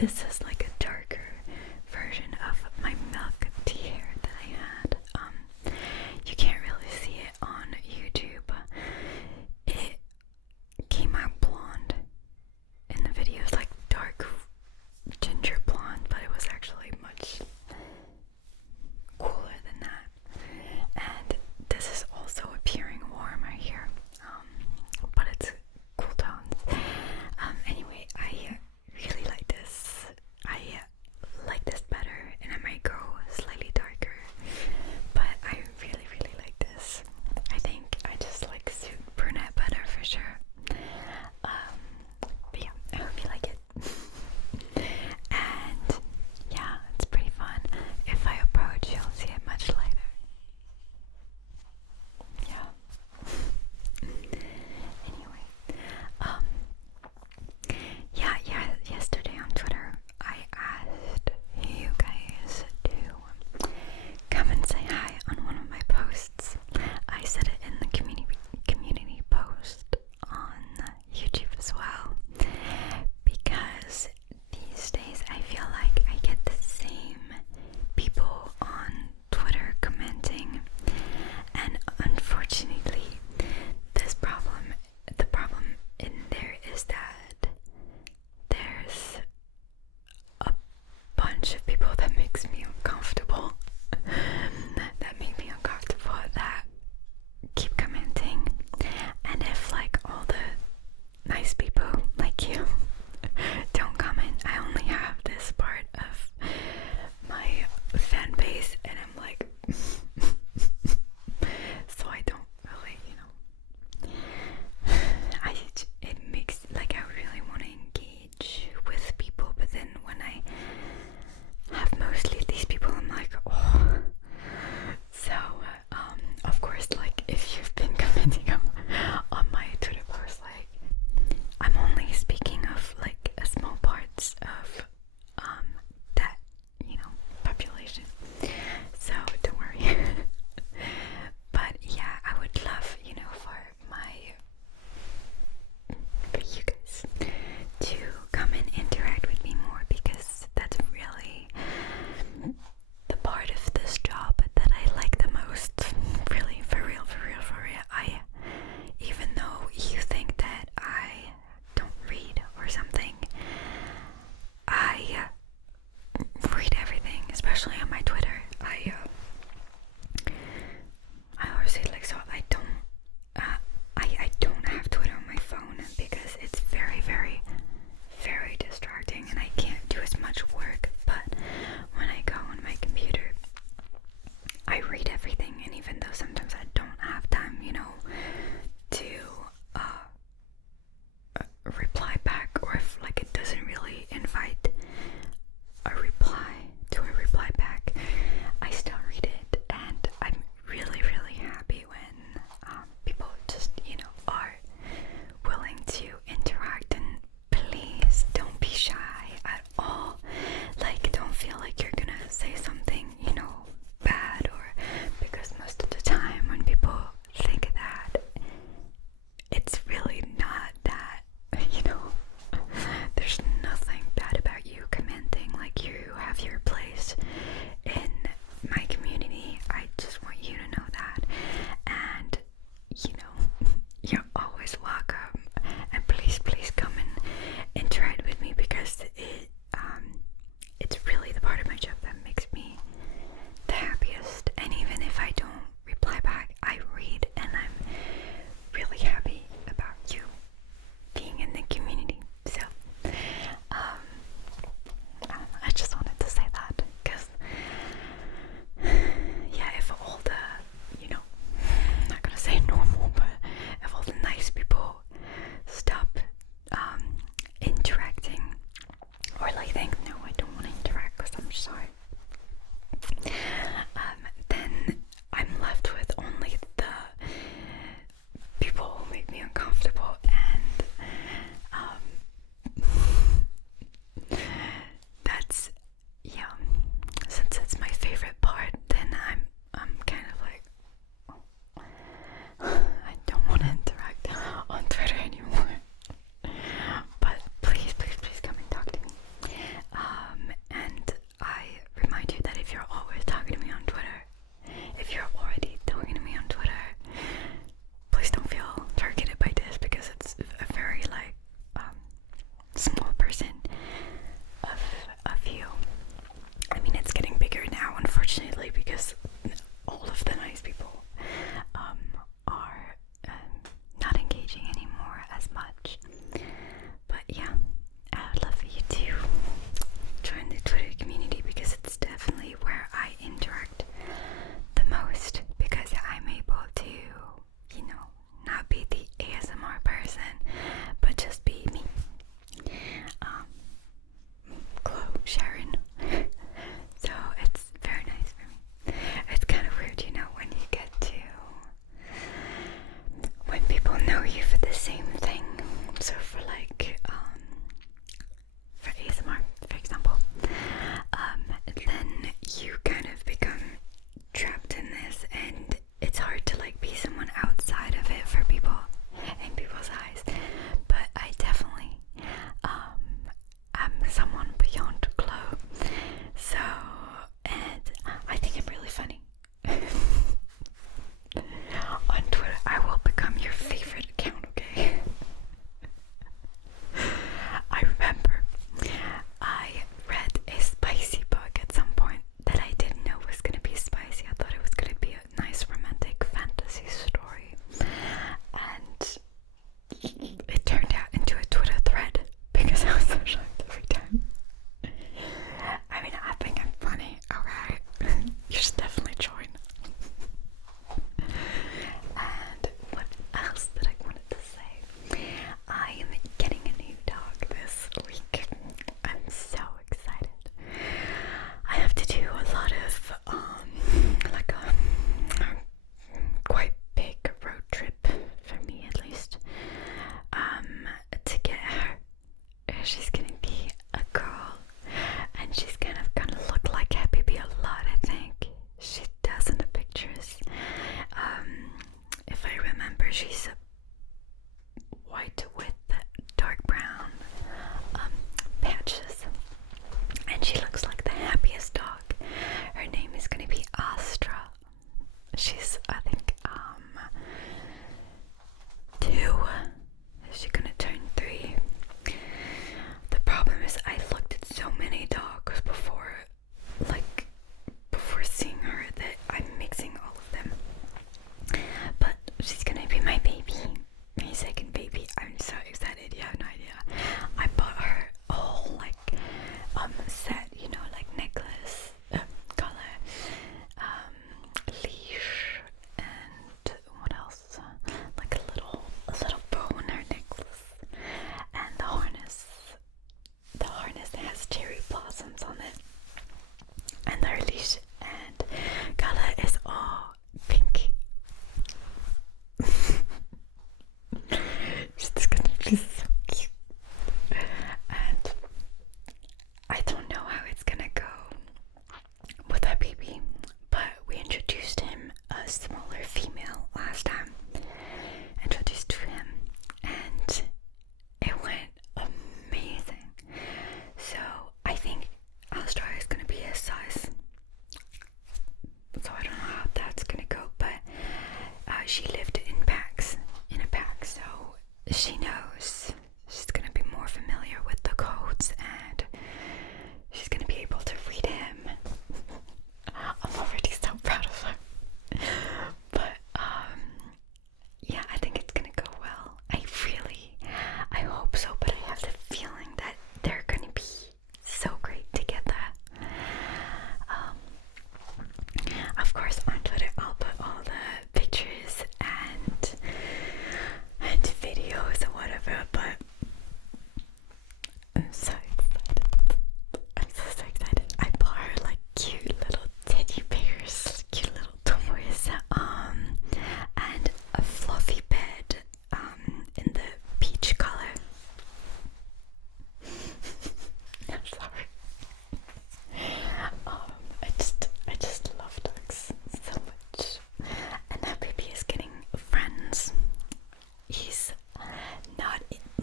this is like a darker version of my milk tea hair that I had. You can't really see it on YouTube. It came out blonde in the videos, like dark ginger blonde, but it was actually much cooler than that. And this is also appearing warmer here, but it's cool tones. Anyway, I really like this. I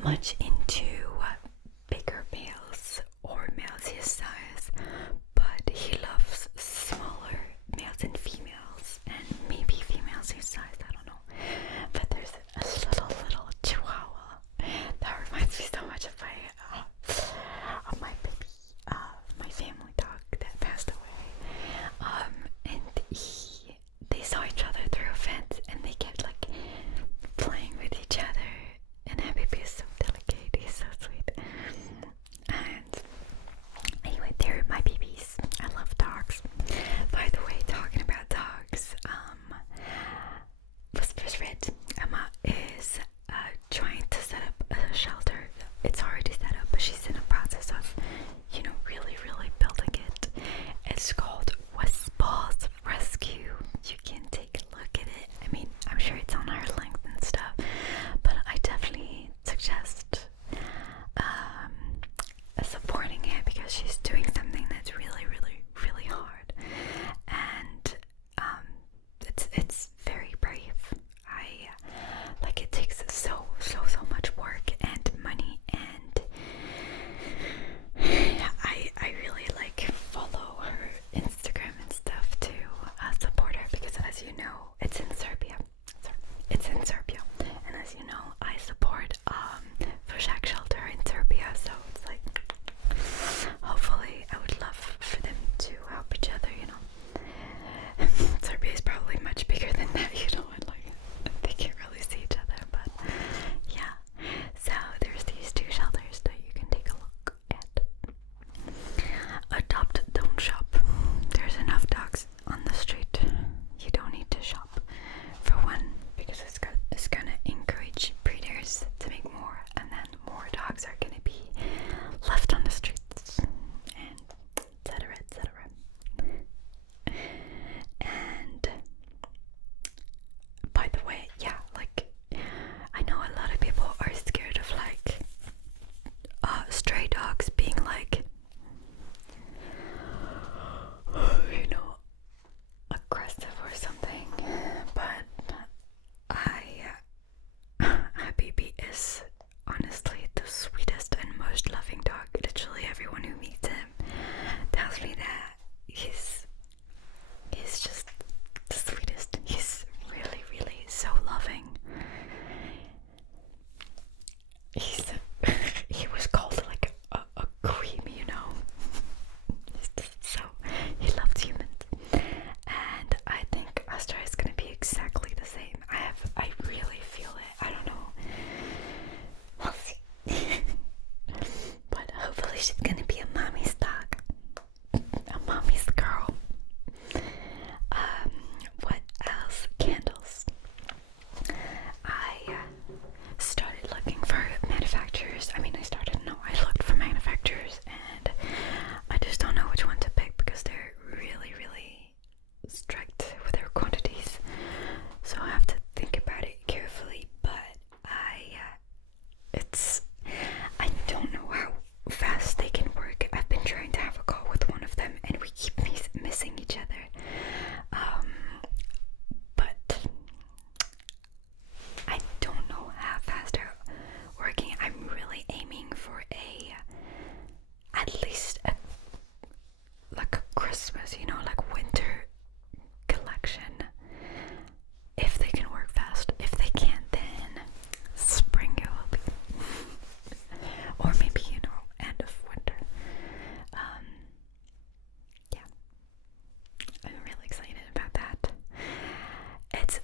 much into bigger males or males his size, but he loves smaller males and females, and maybe females his size, I don't know. But there's a little chihuahua that reminds me so much of my baby, my family dog that passed away. And they saw each other through a fence, and they kept like playing with each other. And that baby is so delicate. He's so sweet. And anyway, they're my babies. I love dogs. By the way, talking about dogs, was read Emma is trying to set up a shelter. It's already set up, but she's in the process of, really building it. It's called Westball's Rescue. You can take a look at it. I mean, I'm sure it's on her link and stuff, but I definitely suggest supporting it, because she's doing something that's really hard, and it's very brave. It takes so much work and money, and I really follow her Instagram and stuff to support her, because as you know, it's in Serbia. And as you know, I support Fushak Shelter in Serbia, so it's like, hopefully I would love for them to help each other, Serbia is probably much bigger than that, and they can't really see each other, but yeah. So there's these two shelters that you can take a look at. Adopt, don't shop. There's enough dogs on the street. You don't need to shop. For one, because it's gonna encourage breeders to make more, and then more dogs are gonna be left on the streets, and etc. And by the way, yeah, I know a lot of people are scared of stray dogs being aggressive or something, but Habibi is honestly the sweetest and most loving dog. Literally everyone who meets him tells me that he's just the sweetest. He's really so loving. He was called a cream, so he loves humans, and I think Astra is gonna be exactly the same. I really feel it. I don't know. We'll see. But hopefully she's gonna be a mommy's dog, a mommy's girl. What else? Candles. I started looking for manufacturers. I looked for manufacturers, and I just don't know which one to pick, because they're really strict with their quantities. So I have to think about it carefully, but I don't know how fast they can work. I've been trying to have a call with one of them, and we keep missing each other. But I don't know how fast they're working. I'm really aiming for at least a Christmas, winter collection. If they can work fast. If they can't, then spring it will be. Or maybe, end of winter. Yeah. I'm really excited about that.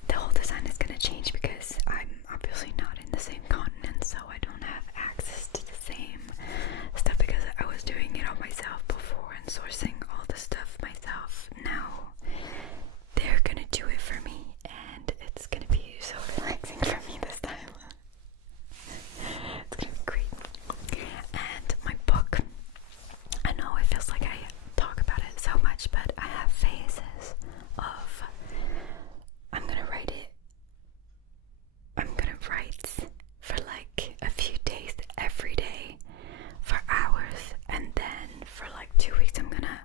The whole design is gonna change, because I'm obviously not in the same continent, so I don't have access to the same stuff, because I was doing it all myself before and sourcing all the stuff myself. Now they're gonna do it for me, and it's gonna be so relaxing for me this time. It's gonna be great. And my book, I know it feels like I talk about it so much, but I have phases of I'm gonna write for a few days every day for hours, and then for 2 weeks I'm gonna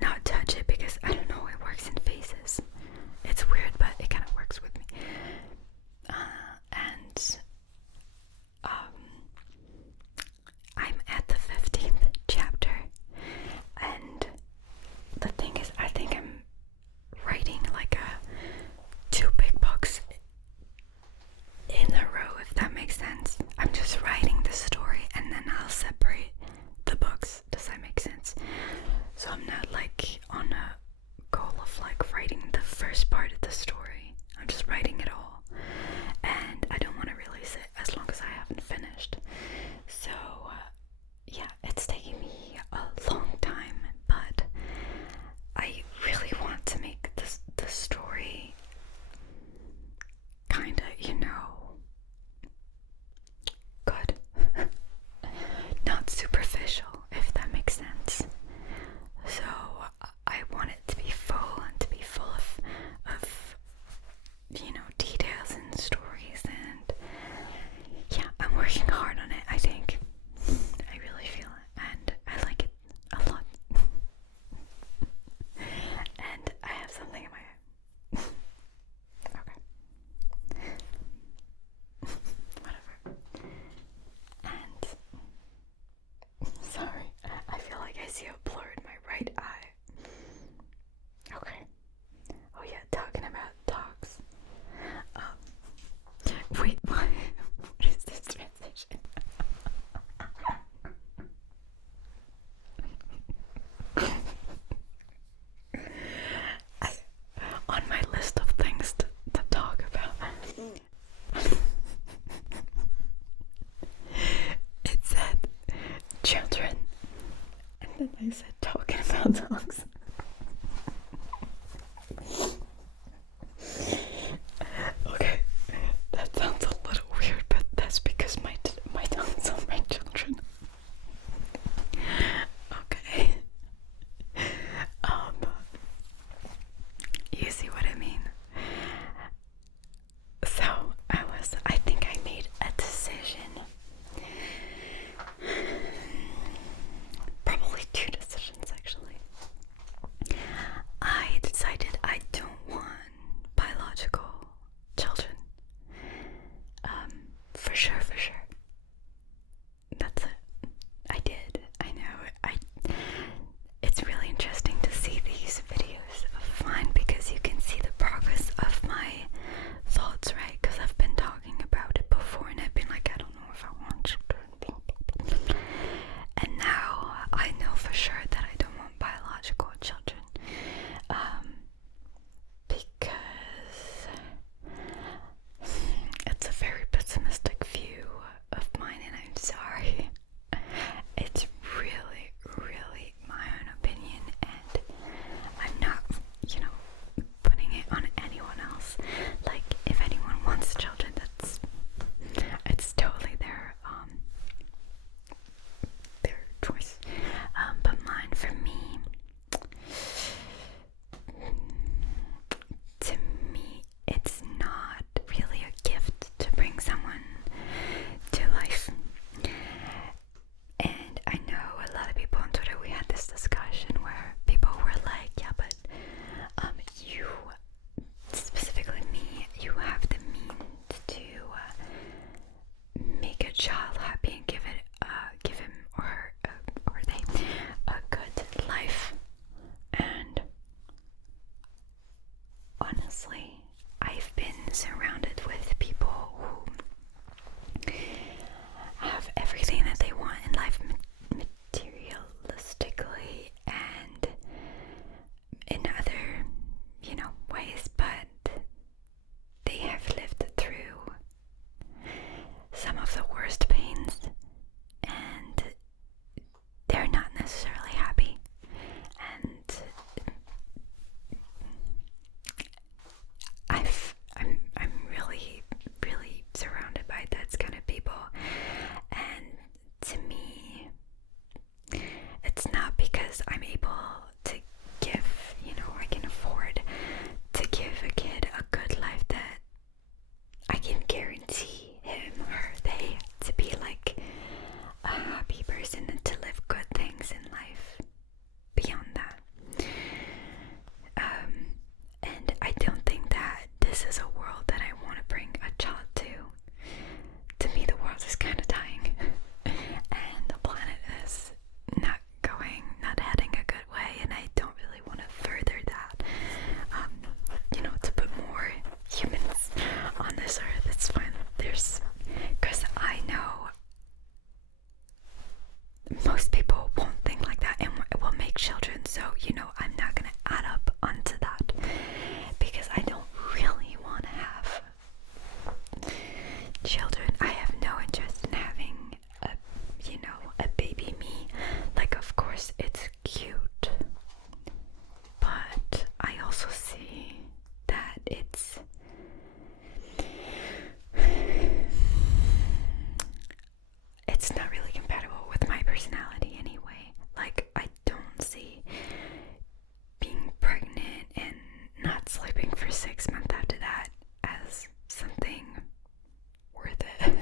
not touch it, because I don't know, it works in phases. It's weird, but it kind of works with me. And the thing is, I think I'm writing like two big books in a row, if that makes sense. I'm just writing the story and then I'll separate the books. Does that make sense? So I'm not like on a goal of like writing the first part of the story. I'm just writing it all, and I don't want to release it as long as I haven't finished. So yeah, it's taking me a long time, but I really want to make the story kinda, good. Not superficial, if that makes sense. So I want it to be full and to be full of details and stories, and yeah, I'm working hard on it, I think. I really feel it, and I like it a lot. And I have something in my head. Okay. Whatever. And sorry, I feel like I see a blur in my right eye. Okay. Oh yeah, talking about dogs. Wait, what is this transition? On my list of things to talk about, it said children, and then I said talking about dogs. Okay, that sounds a little weird, but that's because my dogs are my children. Okay. You see what I mean? So I think I made a decision. Probably two decisions, actually. children, so I'm not gonna add up onto that because I don't really want to have children. I have no interest in having a baby me. Like, of course it's cute, but I also see that it's not really compatible with my personality anyway. Like, I don't see being pregnant and not sleeping for 6 months after that as something worth it.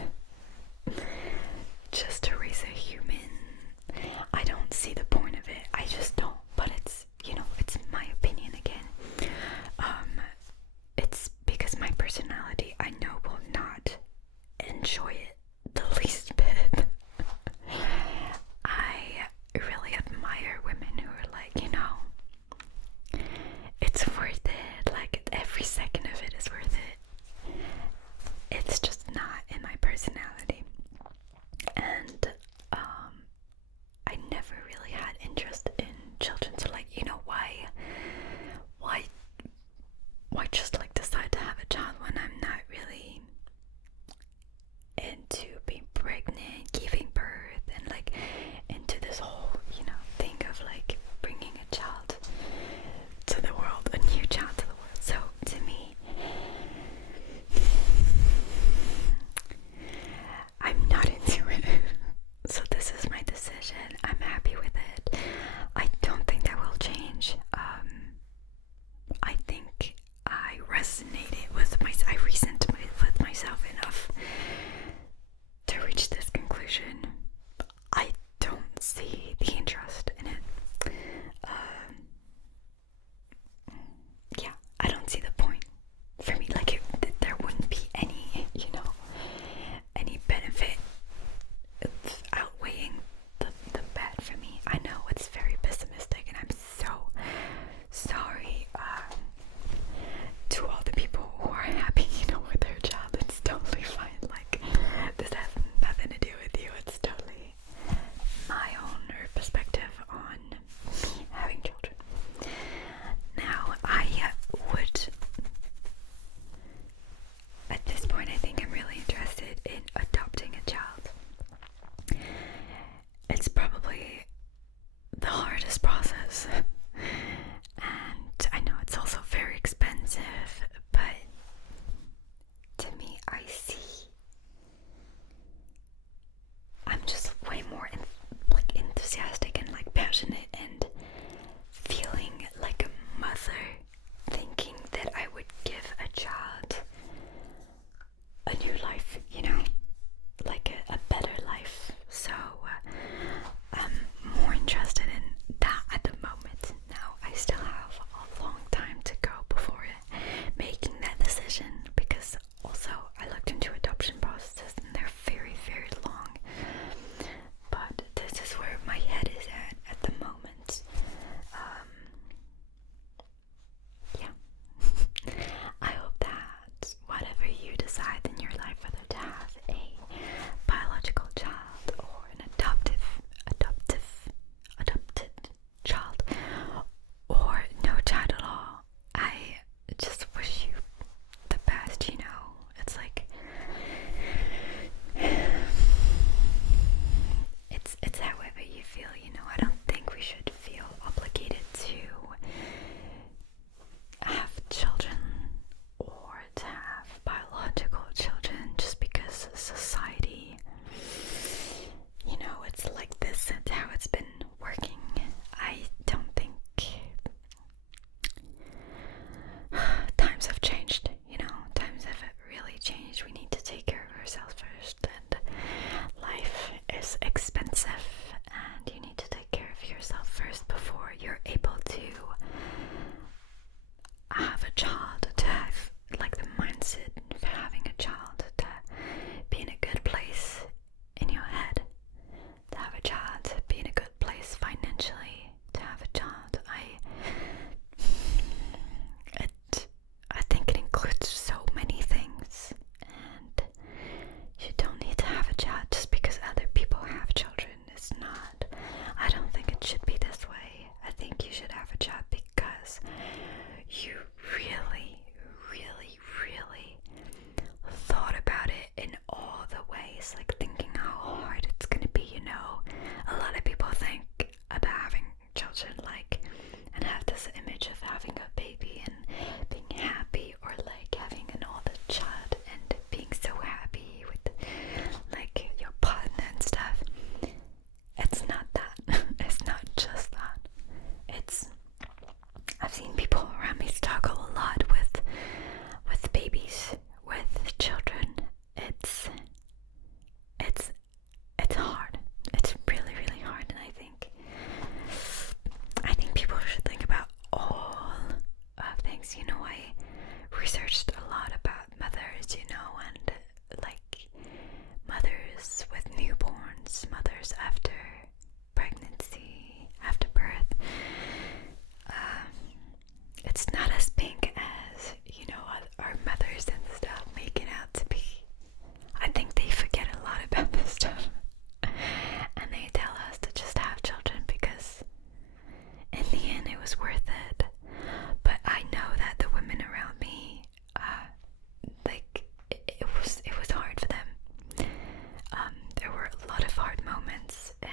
Just to raise a human. I don't see the point of it. I just don't. But it's my opinion again. It's because my personality, I know, will not enjoy it the least bit. I really admire women who are like, it's worth it. Like, every second of it is worth it. It's just not in my personality. And I never really had interest in children. So, like, why just like decide to have a child when I'm not really into being pregnant, giving birth, and like into this whole thing of like bringing a child to the world, a new child to the world. So to me, I'm not into it. So this is my decision. I'm happy with it. I don't think that will change. I think I resonated with I reasoned with myself enough to reach this conclusion. I don't see the interest in it. Yeah, I don't see the point. For me, like, there wouldn't be any, any benefit outweighing the bad for me. I know it's very pessimistic, and I'm so sorry to all the people who are happy, with their job. It's totally fine. Like, this has nothing to do with you. It's totally my own perspective on me having children. Now, I would, at this point, I think I'm really interested in adopting a child. It's probably the hardest process, and I know it's also very expensive, but to me, I'm just way more enthusiastic and like passionate and feeling like a mother, thinking that I would give a child a new life, like a better life. So I'm more interested in that at the moment. Now, I still have a long time to go before making that decision, because also I looked into adoption processes and they're very, very long. But this is where my head is at the moment. Yeah. I hope that whatever you decide in your life, whether to have a biological child or an adopted child, or no child at all, I just wish you the best. It's like it's however you feel. I don't think we should feel obligated to have children or to have biological children just because society, it's like this and how it's been working. I don't think times have changed, times have really changed. We need to take care of ourselves first, and life is expensive, and you need to take care of yourself first before you're able to have a child, to have like the mindset of having a child, to be in a good place in your head, to have a child, to be in a good place financially, to have a child. I think it was worth it. But I know that the women around me, like it was hard for them. There were a lot of hard moments, and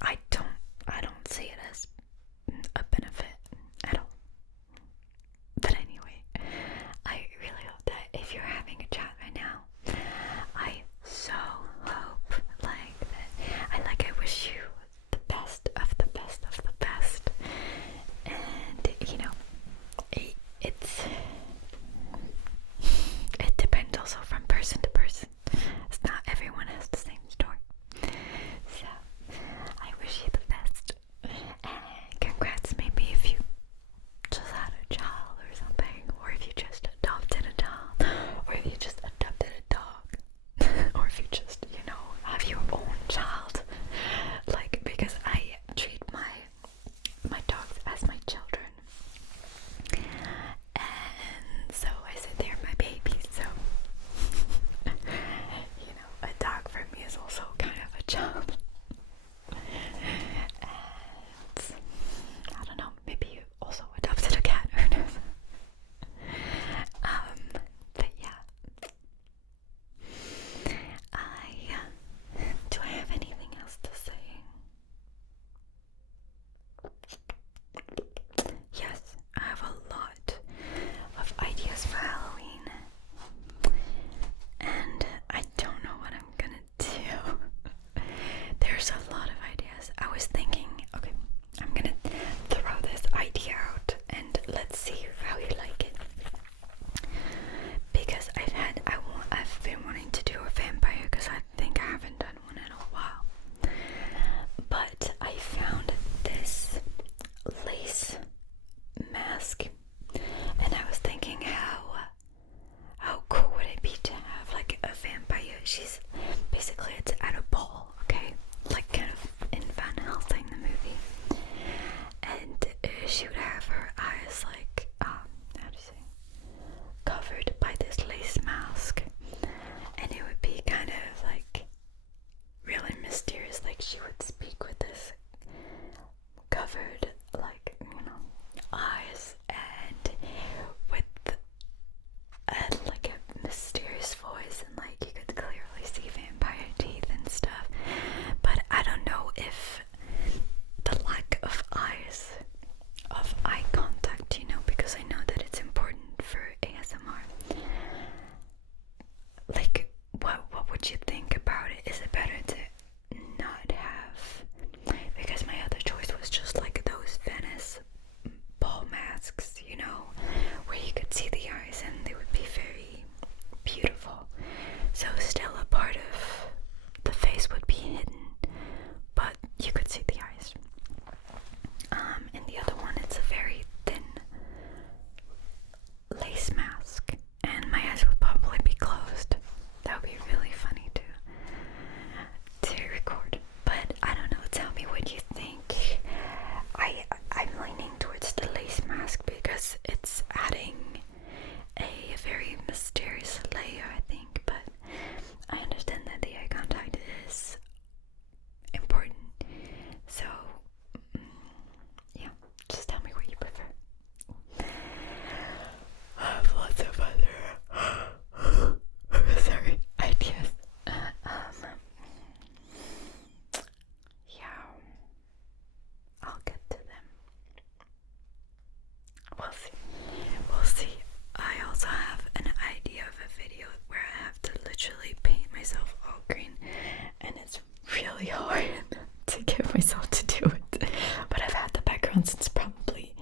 I don't see it as a benefit at all. But anyway, I really hope that if you're having a chat right now, I so hope I wish you the best of the best of the best. And you know, it depends also from person to person. It's not everyone has the same story. So I wish you the best. And congrats, maybe if you just had a child or something, or if you just adopted a child, or if you just adopted a dog, or if you just, you know, have your own child. Like, because I treat my dogs as my children, and so I said they're my babies. So you know, a dog for me is also kind of a child. And I don't know, maybe you also adopted a cat, or no. But yeah, do I have anything else to say? Yes, I have a lot of ideas for Halloween, and I don't know what I'm gonna do. There's a lot of ideas. I was thinking, okay, I'm gonna throw this idea out and let's see how you like it. Because I've been wanting to do a vampire, because I think I haven't done one in a while. But I found this lace mask, and I was thinking how cool would it be to have like a vampire? She's basically, it's at a ball, okay, like kind of in Van Helsing the movie, and she would have her eyes like how do you say, covered by this lace mask, and it would be kind of like really mysterious, like she would speak with this covered, like, you know, eyes, and with like a mysterious voice, and like you could clearly see vampire teeth and stuff. But I don't know if the lack of eye contact, you know, because I know that it's important for ASMR. Like, what would you think about it? Is it better to not have? Because my other choice was just like those Venice ball masks, you know, where you could see the eyes and they would be very beautiful. So still a part of the face would be hidden, but you could see the eyes. And the other one, it's a very thin lace mask, and my eyes would probably be closed. That would be really funny to record. But I don't know, tell me what you think. I'm leaning towards the lace mask because it's adding a very mysterious layer, I think, but I understand that the eye contact is important. So yeah, just tell me what you prefer. I have lots of other sorry, ideas. Yeah, I'll get to them. We'll see. I also have an idea of a video where I have to literally paint myself all green, and it's really hard to get myself to do it. But I've had the background since probably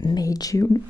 May, June.